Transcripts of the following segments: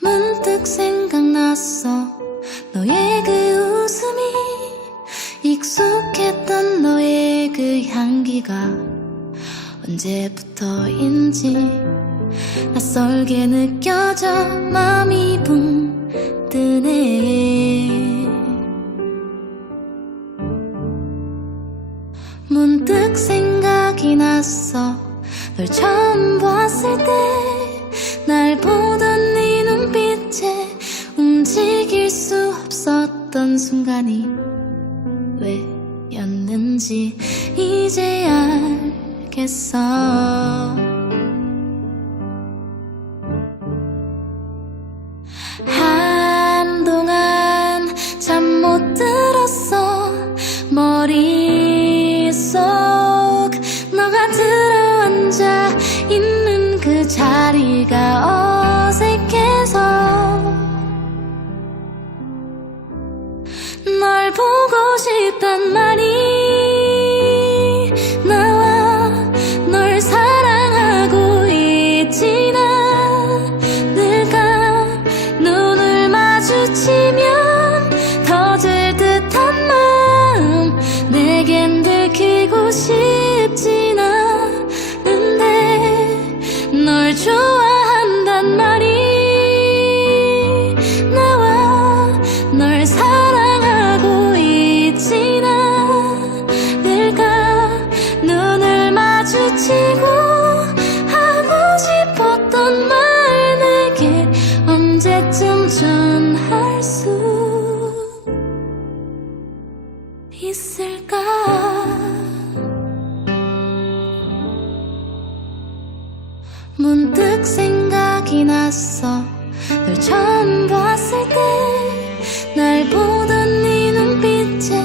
문득 생각났어. 너의 그 웃음이 익숙했던 너의 그 향기가 언제부터인지 낯설게 느껴져 마음이 붕 뜨네. 문득 생각이 났어. 널 처음 봤을 때날 보 없었던 순간이 왜였는지 이제 알겠어. 한동안 잠 못 들었어. 머릿속 너가 들어앉아 있는 그 자리가 보고 마주치고 하고 싶었던 말 내게 언제쯤 전할 수 있을까? 문득 생각이 났어. 널 처음 봤을 때 날 보던 네 눈빛에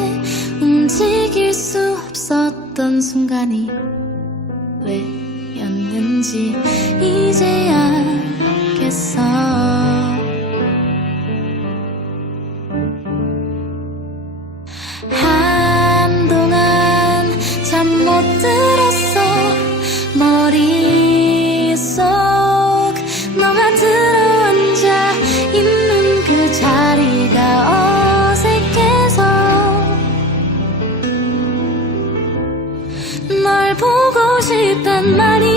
움직일 수 없었던 순간이 왜였는지 이제 알겠어. 한동안 잠 못 들었어. 머릿속 싶단 말이야.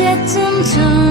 detected to